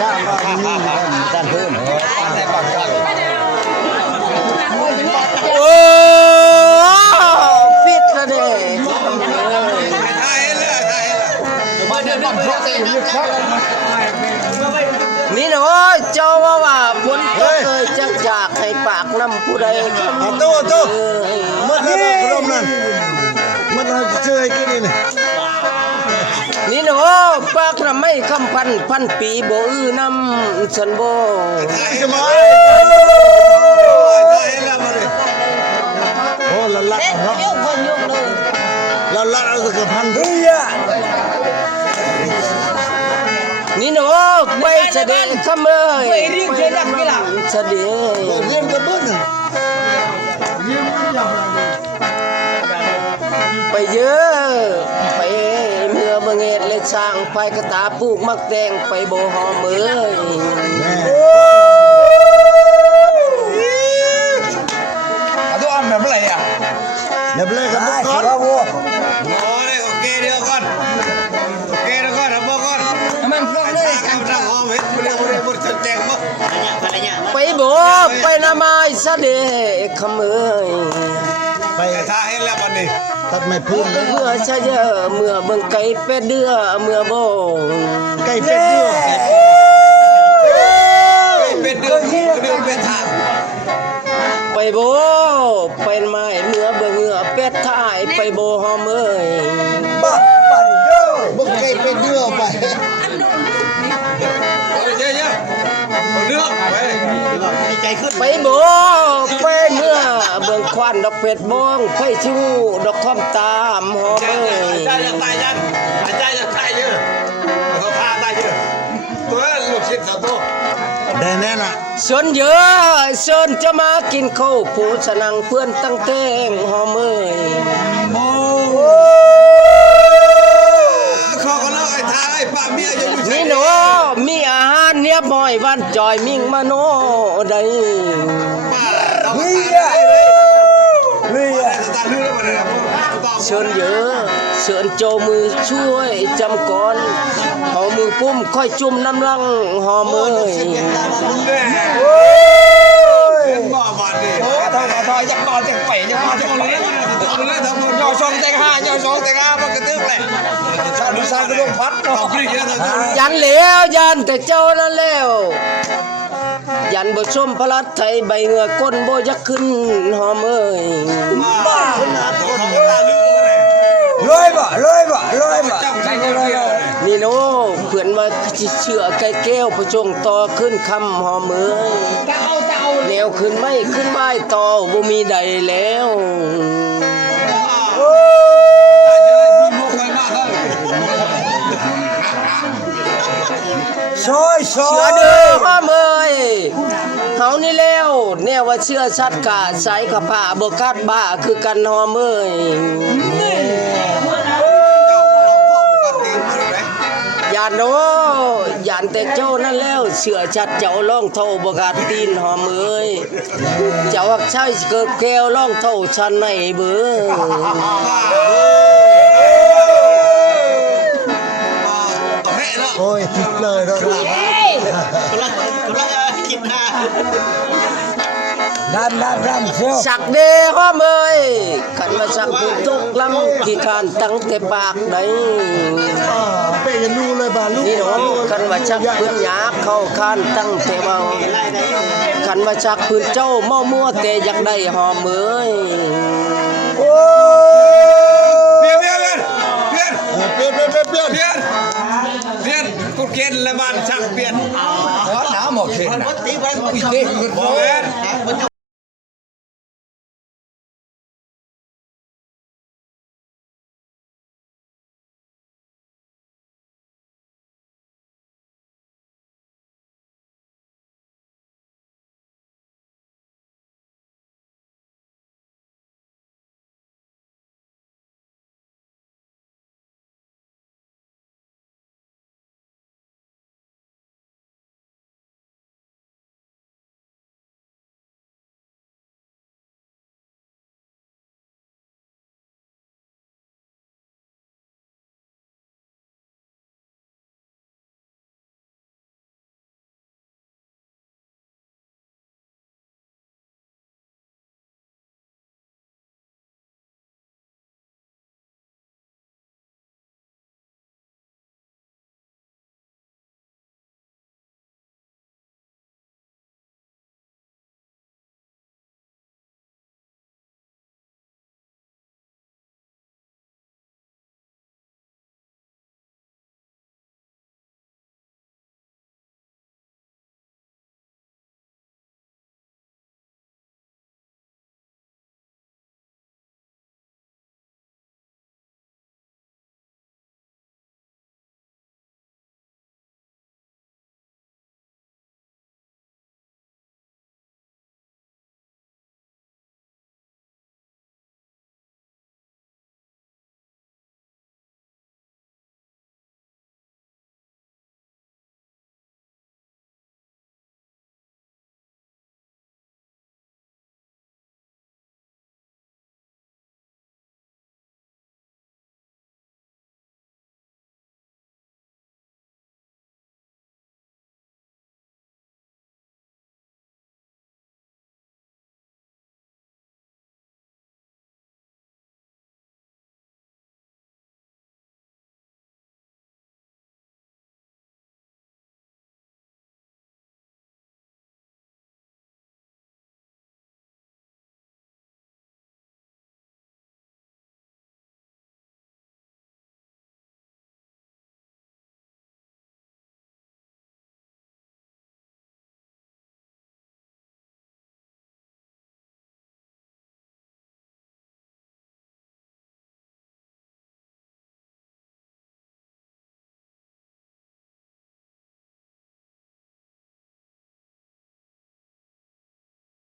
ย่างก็มีจานเพิ่มโอ้ปิดแล้วเด้นี่เนาะเจ้าว่าฝนตกเลยจักจากให้ปากน้ำผู้ใดตู้มัดแล้วพร้อมนั่นมัดแล้วเจอไอ้กินนี่เนาะปากน้ำไม่คำพันปีบ่อื้อน้ำฉันบ่โอ้ละละละละก็พันเรียนี่เนาะไปเสด็จขมยไปเรียกเสด็จกี่ล่ะเสด็จเรียนกับบ้านไปเยอะไปเมื่อบังเอิญเลยสร้างไฟกระตาปลูกมักแตงไปโบหอมเอ้ยตัวอ้ำแบบอะไรอ่ะแบบอะไรกันบ้างครับวัวโอ้ยโอเคเดี๋ยวก่อนโอเคเดี๋ยวก่อนนะบอกก่อนมันพร้อมเลยไปบ่ไปน้ำไม้เสด็จขมยไปท่าเห็นแล้ววันนี้ตัดไม่พื้นเมื่อชะเยอะเมื่อเบิ่งไก่เป็ดเดือเมื่อบ่ไก่เป็ดเดือเป็ดเดือเป็ดท่าไปบ่ไปไม้เมื่อเบิ่งเหงื่อเป็ดท่ายไปบ่หอมเอ้ยบ้าปั่นเด้อบ่ไก่เป็ดเดือไปไปบ่ไปเมื่อเบิ่งควันดอกเป็ดบ้องไฟชิวดอกคอมตามหอมเอ้ยใจจะตายยันใจจะตายเยอะเขาพาตายเยอะตัวลูกศิษย์สาวโตได้แน่น่ะชนเยอะชนจะมากินข้าวผู้สนังเพื่อนตั้งเต้งหอมเอ้ยโอ้เขาก็เลิกไอ้ท้ายป้าเมียยังอยู่นี่เนาะมีอาหารเนียบหอยวันจอยมิ่งมโนได้เชิญเยอะเชิญโจมือช่วยจำก่อนหอมือปุ้มค่อยจุ่มน้ำลังหอมือทอยจะต่อจะไปจะมาจะไปย่อชงแต่งห้าย่อชงแต่งห้ามันกระตึกเลยดูซาก็ลงพัดยันเหลวยันแต่เจ้านั่นแล้วยันบ่ชมพระรัตไทยใบเหงือก้นบ่ยักขึ้นหอมเอ้ยเลยบ่นี่โน่เพื่อนว่าเชื่อไก่แก้วประจงต่อขึ้นคำหอมเอ้ยแนวขึ้นไม่ขึ้นไม้ต่อบ่มีใดแล้วเชื่อเด้อหอมเอ้ยเฮานี่แล้วแนวว่าเชื่อชัดกาสายขผ้าบ่คาดบ้าคือกันหอมเอ้ยยานโนยานแต่เจ้านั่นแล้วเชื่อชัดเจ้าล่องเท่าบ่กาดตีนหอมเอ้ยเจ้าหักใช้เกิดแก้วล่องเท่าชันในเบ้อโอ้ยทิพเลยเราคิดนะดันเชียวสักเด้อพ่อเมยขันมาสักผู้ทุกลำที่ขานตั้งแต่ปากใดเป้ยังดูเลยบ้านลูกนี่น้องขันมาสักพื้นหยาบเข้าขานตั้งแต่เมาขันมาสักพื้นเจ้าเมามัวแต่อยากได้หอมเมยโอ้เปลี่ยนกูเกณฑ์ละมันชักเปลี่ยนหนาวหมดเข็นนะ